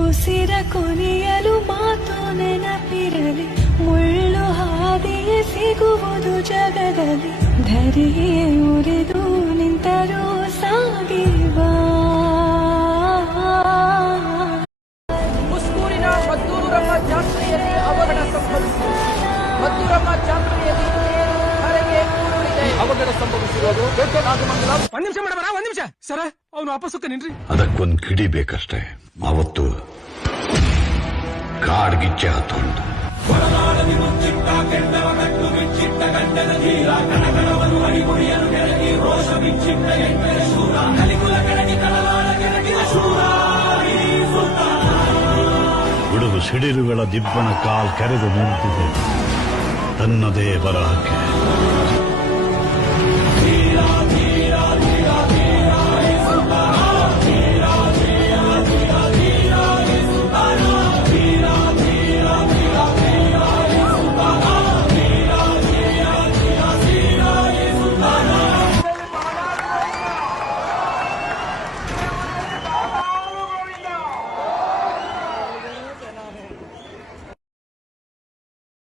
ಉಸಿರ ಕೊನೆಯಲು ಮಾತು ನೆನಪಿರಲಿ, ಮುಳ್ಳು ಹಾದಿಯೇ ಸಿಗುವುದು ಜಗದಲ್ಲಿ, ಧರೆಯೇ ಉರಿದು ನಿಂತರೂ ಸಾಗಿವಾ. ಮುಸ್ಕೂರಿನ ಮದ್ದೂರಮ್ಮ ಜಾತ್ರೆಯಲ್ಲಿ ಅವಘಡ ಸಂಭವಿಸಿದೆ. ಮದ್ದೂರಮ್ಮ ಜಾತ್ರೆಯಲ್ಲಿ ಅವಘಡ ಸಂಭವಿಸಿರೋದು ದೊಡ್ಡ ನಾಗಮಂಗಲ. ಒಂದ್ ನಿಮಿಷ ಮೇಡಮ್, ಒಂದ್ ನಿಮಿಷ ಸರ, ಅವನು ವಾಪಸ್ಸಕ್ಕೆ ನಿನ್ರಿ. ಅದಕ್ಕೊಂದ್ ಕಿಡಿ ಬೇಕಷ್ಟೇ. ಅವತ್ತು ಕಾಡ್ಗಿಚ್ಚೆ ಹತ್ತೊಂದು ಗುಡುಗು ಸಿಡಿಲುಗಳ ದಿಬ್ಬನ ಕಾಲ್ ಕೆರೆದು ನಿಂತಿದೆ ತನ್ನದೇ ಬರಹಕ್ಕೆ.